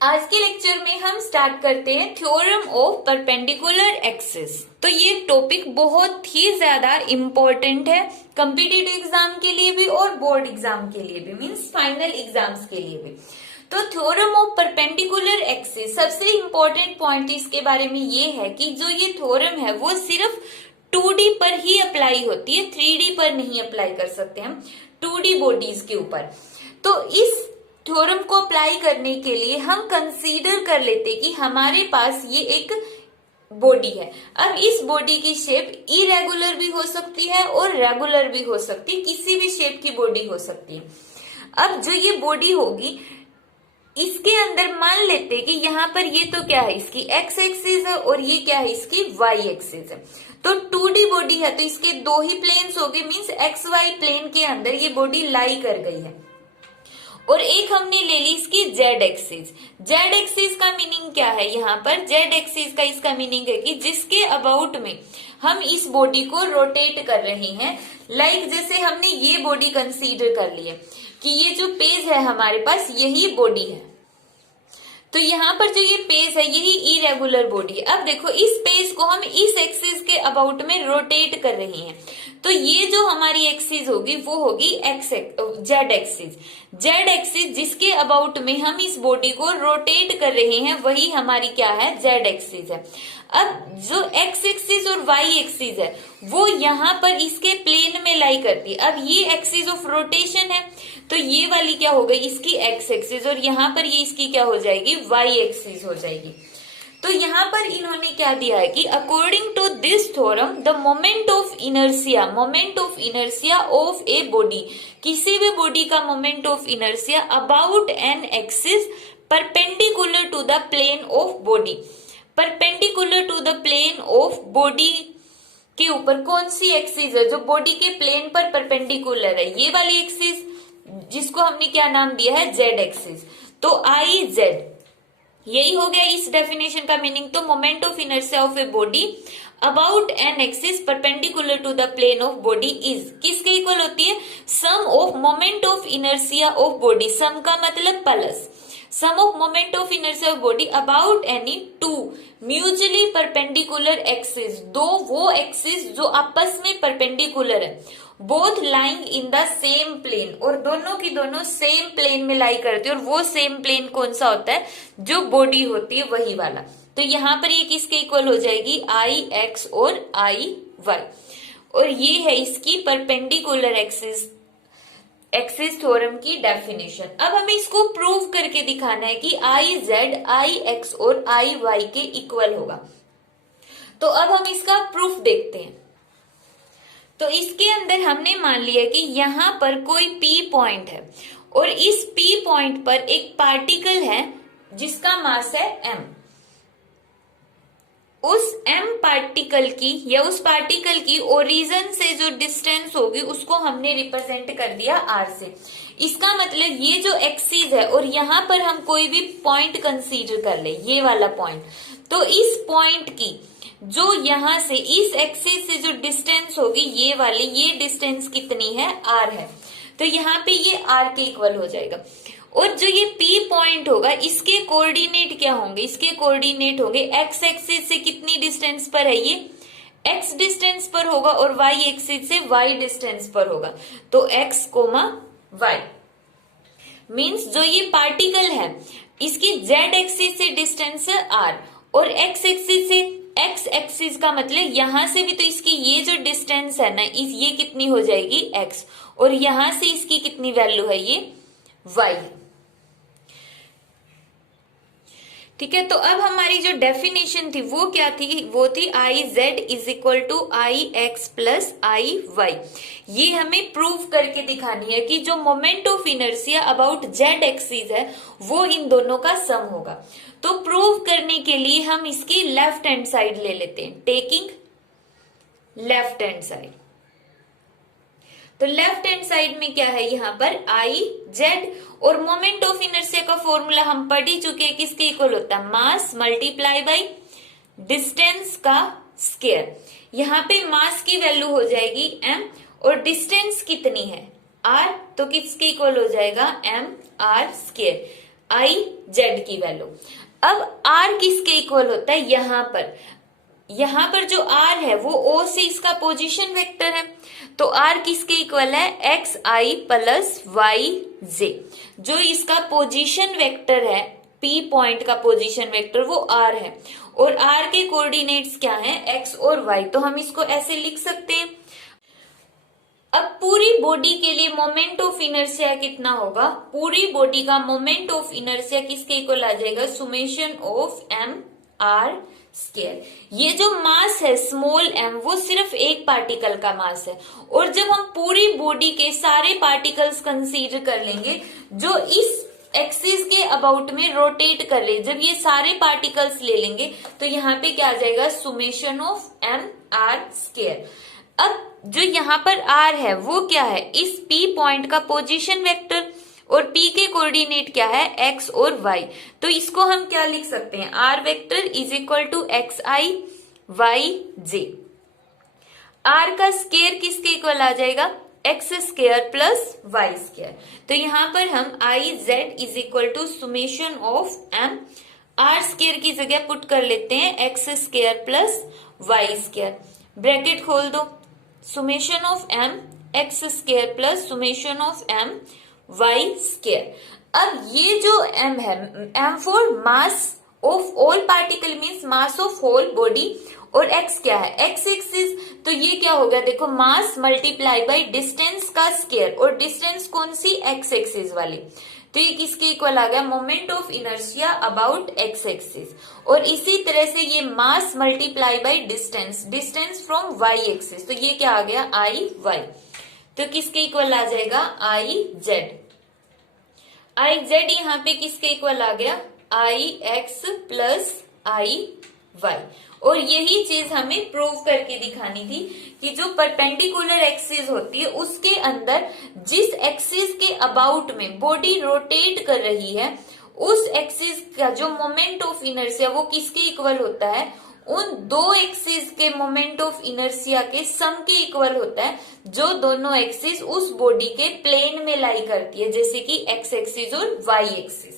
आज के लेक्चर में हम स्टार्ट करते हैं थ्योरम ऑफ परपेंडिकुलर एक्सिस। तो ये टॉपिक बहुत ही ज्यादा इम्पोर्टेंट है कॉम्पिटिटिव एग्जाम के लिए भी और बोर्ड एग्जाम के लिए भी, मींस फाइनल एग्जाम्स के लिए भी। तो थ्योरम ऑफ परपेंडिकुलर एक्सिस, सबसे इम्पोर्टेंट पॉइंट इसके बारे में ये है कि जो ये थ्योरम है वो सिर्फ 2D पर ही अप्लाई होती है, 3D पर नहीं अप्लाई कर सकते हम 2D बॉडीज के ऊपर। तो इस थ्योरम को अप्लाई करने के लिए हम कंसीडर कर लेते कि हमारे पास ये एक बॉडी है। अब इस बॉडी की शेप इरेगुलर भी हो सकती है और रेगुलर भी हो सकती है, किसी भी शेप की बॉडी हो सकती है। अब जो ये बॉडी होगी इसके अंदर मान लेते कि यहाँ पर ये तो क्या है, इसकी एक्स एक्सिस है और ये क्या है, इसकी वाई एक्सिस है। तो 2D बॉडी है तो इसके दो ही प्लेन्स हो गए, मीन्स एक्स वाई प्लेन के अंदर ये बॉडी लाई कर गई है। और एक हमने ले ली इसकी जेड एक्सिस। जेड एक्सिस का मीनिंग क्या है, यहाँ पर जेड एक्सिस का इसका मीनिंग है कि जिसके अबाउट में हम इस बॉडी को रोटेट कर रहे हैं। लाइक जैसे हमने ये बॉडी कंसीडर कर ली है कि ये जो पेज है हमारे पास यही बॉडी है, तो यहाँ पर जो ये पेज है यही इरेगुलर बॉडी है। अब देखो इस पेज को हम इस एक्सिस के अबाउट में रोटेट कर रहे हैं, तो ये जो हमारी एक्सिस होगी वो होगी जेड एक्सिस। जेड एक्सिस जिसके अबाउट में हम इस बॉडी को रोटेट कर रहे हैं वही हमारी क्या है, जेड एक्सिस है। अब जो एक्स एक्सिस और वाई एक्सिस है वो यहाँ पर इसके प्लेन में लाई करती है। अब ये एक्सिस ऑफ रोटेशन है तो ये वाली क्या हो गई, इसकी एक्स एक्सिस, और यहाँ पर ये इसकी क्या हो जाएगी, वाई एक्सिस हो जाएगी। तो यहाँ पर इन्होंने क्या दिया है कि according to this theorem the moment of inertia of a body, किसी भी बॉडी का moment of inertia about an axis perpendicular to the plane of body. Perpendicular to the plane of body के ऊपर कौन सी एक्सिस है जो body के plane पर परपेंडिकुलर है, ये वाली एक्सिस जिसको हमने क्या नाम दिया है, जेड एक्सिस। तो आई जेड, यही हो गया इस डेफिनेशन का मीनिंग। तो moment of inertia of a body about an axis perpendicular to the plane of body is किसके इक्वल होती है, sum of moment of inertia of body, sum का मतलब plus sum of moment of inertia of body about any two mutually perpendicular axis, दो वो axis जो आपस में परपेंडिकुलर है, both lying in the same plane, और दोनों की दोनों सेम प्लेन में लाई करती है। और वो सेम प्लेन कौन सा होता है, जो बॉडी होती है वही वाला। तो यहाँ पर ये किसके इक्वल हो जाएगी, आई एक्स और आई वाई, और ये है इसकी परपेंडिकुलर एक्सिस थ्योरम की डेफिनेशन। अब हमें इसको प्रूव करके दिखाना है कि आई जेड आई एक्स और आई वाई के इक्वल होगा। तो अब हम इसका प्रूफ देखते हैं। तो इसके अंदर हमने मान लिया कि यहाँ पर कोई P पॉइंट है और इस P पॉइंट पर एक पार्टिकल है जिसका मास है m। उस m पार्टिकल की या उस पार्टिकल की ओरिजिन से जो डिस्टेंस होगी उसको हमने रिप्रेजेंट कर दिया r से। इसका मतलब ये जो एक्सिस है और यहाँ पर हम कोई भी पॉइंट कंसीडर कर ले, ये वाला पॉइंट, तो इस पॉइंट की जो यहाँ से इस एक्सिस से जो डिस्टेंस होगी ये वाली, ये डिस्टेंस कितनी है, r है। तो यहाँ पे ये r के इक्वल हो जाएगा। और जो ये P पॉइंट होगा इसके कोऑर्डिनेट क्या होंगे, इसके कोऑर्डिनेट होंगे x एक्सिस से कितनी डिस्टेंस पर है, ये x डिस्टेंस पर होगा और y एक्सिस से y डिस्टेंस पर होगा। तो x, y मीन्स जो ये पार्टिकल है इसकी z एक्सिस से डिस्टेंस है r और x एक्सिस से, x एक्सिस का मतलब यहां से भी तो इसकी ये जो डिस्टेंस है ना, ये कितनी हो जाएगी x, और यहां से इसकी कितनी वैल्यू है, ये y है। ठीक है, तो अब हमारी जो डेफिनेशन थी वो क्या थी, वो थी I Z is equal to I X plus I Y. ये हमें प्रूव करके दिखानी है कि जो moment of inertia about Z axis है वो इन दोनों का सम होगा। तो प्रूव करने के लिए हम इसकी लेफ्ट हैंड साइड ले लेते हैं, टेकिंग लेफ्ट हैंड साइड। तो लेफ्ट हैंड साइड में क्या है, यहाँ पर आई जेड, और मोमेंट ऑफ इनर्शिया का फॉर्मूला हम पढ़ ही चुके हैं, किसके इक्वल होता है, मास मल्टीप्लाई बाई डिस्टेंस का स्क्वायर। यहाँ पे मास की वैल्यू हो जाएगी m और डिस्टेंस कितनी है r, तो किसके इक्वल हो जाएगा m r square. I Z की वैल्यू। अब आर किसके इक्वल होता है, यहाँ पर जो आर है वो ओ से इसका पोजीशन वेक्टर है, तो आर किसके इक्वल है, एक्स आई प्लस वाई जे। जो इसका पोजीशन वेक्टर है, पी पॉइंट का पोजीशन वेक्टर वो आर है, और आर के कोऑर्डिनेट्स क्या हैं, एक्स और वाई। तो हम इसको ऐसे लिख सकते हैं। अब पूरी बॉडी के लिए मोमेंट ऑफ इनर्शिया कितना होगा, पूरी बॉडी का मोमेंट ऑफ इनर्शिया किसके इक्वल आ जाएगा, summation of M R square. ये जो मास है स्मॉल एम वो सिर्फ एक पार्टिकल का मास है, और जब हम पूरी बॉडी के सारे पार्टिकल्स कंसीडर कर लेंगे जो इस एक्सिस के अबाउट में रोटेट कर रहे, जब ये सारे पार्टिकल्स ले लेंगे तो यहाँ पे क्या आ जाएगा, summation of M R square. अब जो यहाँ पर आर है वो क्या है, इस पी पॉइंट का पोजीशन वेक्टर, और पी के कोऑर्डिनेट क्या है, एक्स और वाई। तो इसको हम क्या लिख सकते हैं, R vector is equal to X I Y J. R का स्क्वायर किसके इक्वल आ जाएगा, X square plus Y square. तो यहाँ पर हम I Z is equal to summation of M R square की जगह पुट कर लेते हैं X square plus Y square, bracket खोल दो, summation of M X square plus summation of M Y square. अब ये जो m है, m for mass of all particle means mass of whole body, और x क्या है, x एक्सिस। तो ये क्या हो गया, देखो मास मल्टीप्लाई बाय डिस्टेंस का स्क्वायर, और डिस्टेंस कौन सी, x एक्सिस वाली। तो ये किसके इक्वल आ गया, moment of inertia about x axis. और इसी तरह से ये मास multiply by distance, distance from y axis, तो ये क्या आ गया, आई वाई। तो किसके इक्वल आ जाएगा, आई जेड। आई जेड यहाँ पे किसके इक्वल आ गया, आई एक्स प्लस आई वाई। और यही चीज हमें प्रूव करके दिखानी थी कि जो परपेंडिकुलर एक्सिस होती है उसके अंदर जिस एक्सिस के अबाउट में बॉडी रोटेट कर रही है, उस एक्सिस का जो मोमेंट ऑफ इनर्शिया वो किसके इक्वल होता है, उन दो एक्सिस के मोमेंट ऑफ इनर्शिया के सम के इक्वल होता है, जो दोनों एक्सिस उस बॉडी के प्लेन में लाई करती है, जैसे कि एक्स एक्सिस और वाई एक्सिस।